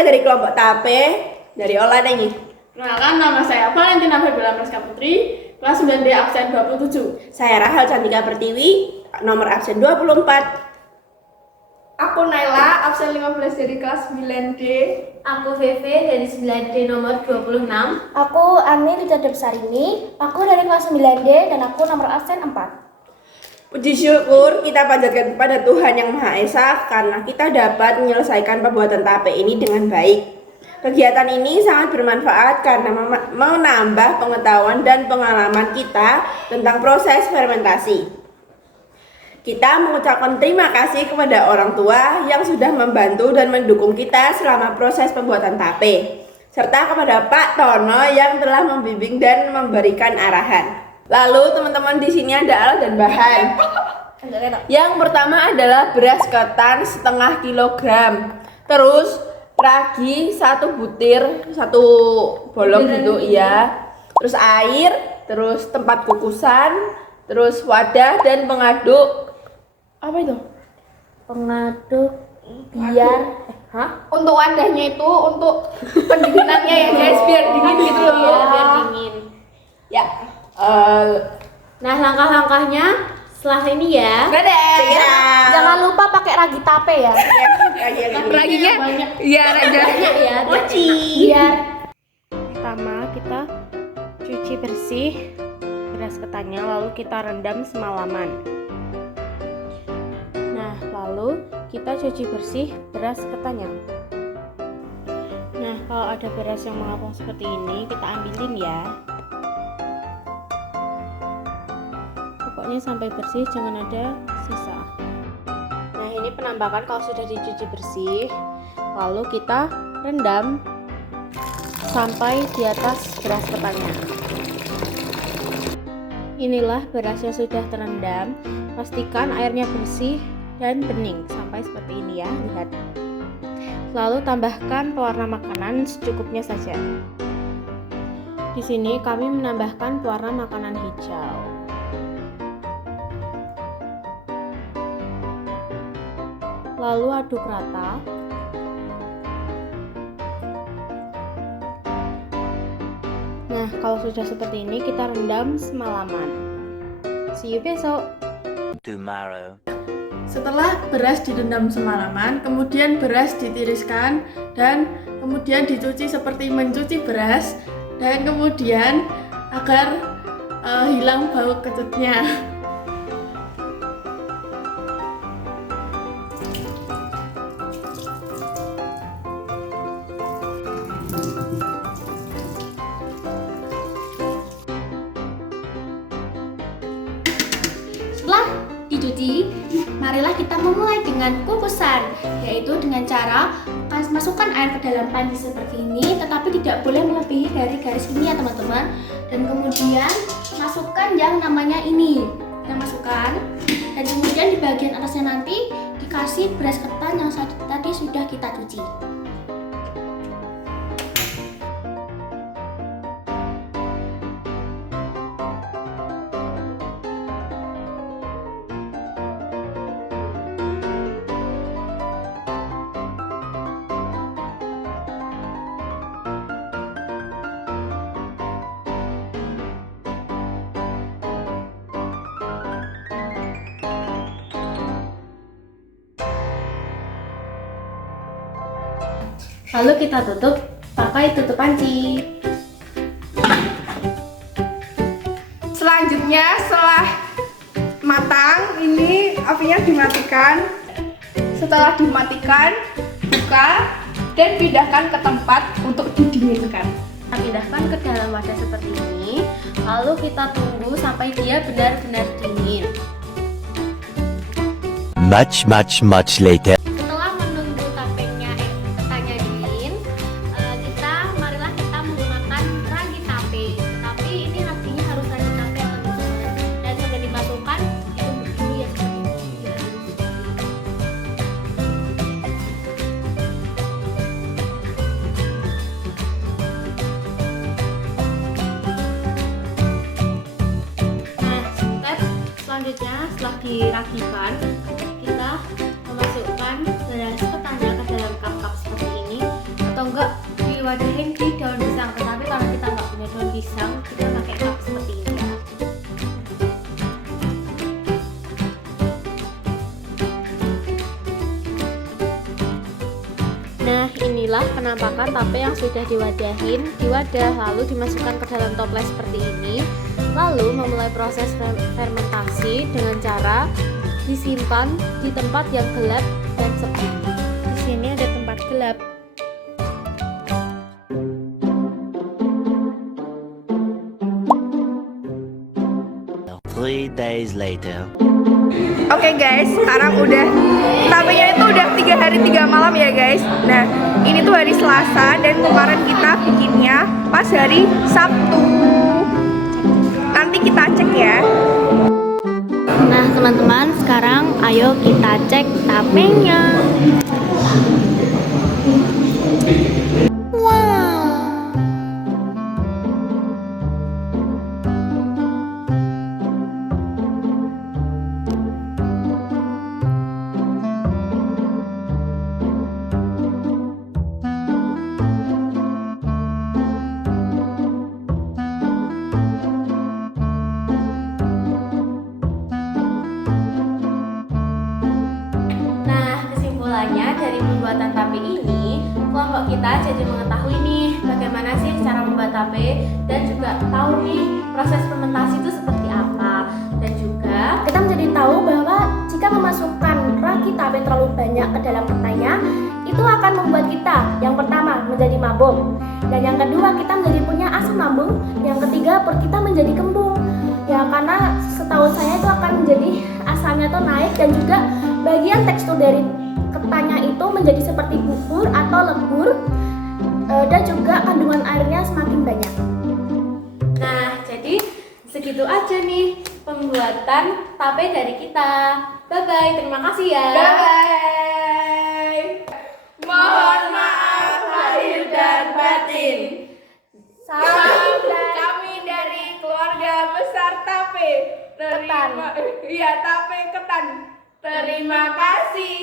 Kita dari kelompok Tape dari Olan ini. Perkenalkan, nama saya Valentina Febiola Praska Putri, kelas 9D absen 27. Saya Rahel Cantika Pertiwi, nomor absen 24. Aku Naila, absen 15 dari kelas 9D. Aku Veve dari 9D nomor 26. Aku Ani Rita Depsarini, aku dari kelas 9D dan aku nomor absen 4. Puji syukur kita panjatkan kepada Tuhan Yang Maha Esa karena kita dapat menyelesaikan pembuatan tape ini dengan baik. Kegiatan ini sangat bermanfaat karena menambah pengetahuan dan pengalaman kita tentang proses fermentasi. Kita mengucapkan terima kasih kepada orang tua yang sudah membantu dan mendukung kita selama proses pembuatan tape, serta kepada Pak Tono yang telah membimbing dan memberikan arahan. Lalu teman-teman di sini ada alat dan bahan. Yang pertama adalah beras ketan setengah kilogram, terus ragi 1 butir, 1 bolong gitu iya, terus air, terus tempat kukusan, terus wadah dan pengaduk. Apa itu? Pengaduk biar Untuk wadahnya itu untuk pendinginannya ya guys, biar dingin gitu loh. Biar dingin. Ya. Nah, langkah-langkahnya setelah ini ya. Jangan lupa pakai ragi tape ya. Raginya iya raja. Banyak ya. Biar Pertama kita cuci bersih beras ketannya, lalu kita rendam semalaman. Nah, lalu kita cuci bersih beras ketannya. Nah, kalau ada beras yang mengapung seperti ini, kita ambilin ya. Pokoknya sampai bersih, jangan ada sisa. Nah, ini penampakan kalau sudah dicuci bersih. Lalu kita rendam sampai di atas beras ketannya. Inilah beras yang sudah terendam. Pastikan airnya bersih dan bening sampai seperti ini ya, lihat. Lalu tambahkan pewarna makanan secukupnya saja. Di sini kami menambahkan pewarna makanan hijau. Lalu aduk rata. Nah, kalau sudah seperti ini kita rendam semalaman. See you besok. Tomorrow. Setelah beras direndam semalaman, kemudian beras ditiriskan dan kemudian dicuci seperti mencuci beras, dan kemudian agar hilang bau kecutnya. setelah dicuci, marilah kita memulai dengan kukusan, yaitu dengan cara masukkan air ke dalam panci seperti ini, tetapi tidak boleh melebihi dari garis ini ya teman-teman. Dan kemudian masukkan yang namanya ini, kita masukkan, dan kemudian di bagian atasnya nanti dikasih beras ketan yang tadi sudah kita cuci. Lalu kita tutup pakai tutup panci. Selanjutnya setelah matang, ini apinya dimatikan. Setelah dimatikan, buka dan pindahkan ke tempat untuk didinginkan. Kita pindahkan ke dalam wadah seperti ini. Lalu kita tunggu sampai dia benar-benar dingin. Much later. Setelah menunggu ketannya dingin, marilah kita menggunakan ragi tape. Tapi ini raginya harus ragi tape ya teman-teman. Dan sambil dimasukkan, ditumbuk dulu ya seperti ini. Nah, step selanjutnya setelah diragikan, kita memasukkan beras ketannya ke dalam cup-cup seperti ini, atau diwadahin di daun pisang, tetapi kalau kita nggak punya daun pisang, kita pakai cup seperti ini ya. Nah, inilah penampakan tape yang sudah diwadahin di wadah, lalu dimasukkan ke dalam toples seperti ini. Lalu memulai proses fermentasi dengan cara disimpan di tempat yang gelap dan sepi. Di sini ada tempat gelap. Three days later. Oke guys, sekarang udah tapenya itu udah 3 hari 3 malam ya guys. Nah, ini tuh hari Selasa dan kemarin kita bikinnya pas hari Sabtu. Nanti kita cek ya. Nah teman-teman, sekarang ayo kita cek tapenya. Dari pembuatan tape ini, kelompok kita jadi mengetahui nih bagaimana sih cara membuat tape dan juga tahu nih proses fermentasi itu seperti apa. Dan juga Kita menjadi tahu bahwa jika memasukkan ragi tape terlalu banyak ke dalam petanya, itu akan membuat kita yang pertama menjadi mabuk, dan yang kedua kita menjadi punya asam lambung, yang ketiga perut kita menjadi kembung. Ya karena setahu saya itu akan menjadi asamnya tuh naik, dan juga bagian tekstur dari ketanya itu menjadi seperti bubur atau lebur, dan juga kandungan airnya semakin banyak. nah, jadi segitu aja nih pembuatan tape dari kita. Bye bye, terima kasih ya. Bye. Mohon maaf lahir dan batin. Salam kami dari keluarga besar tape. Iya, tape ketan. Terima kasih.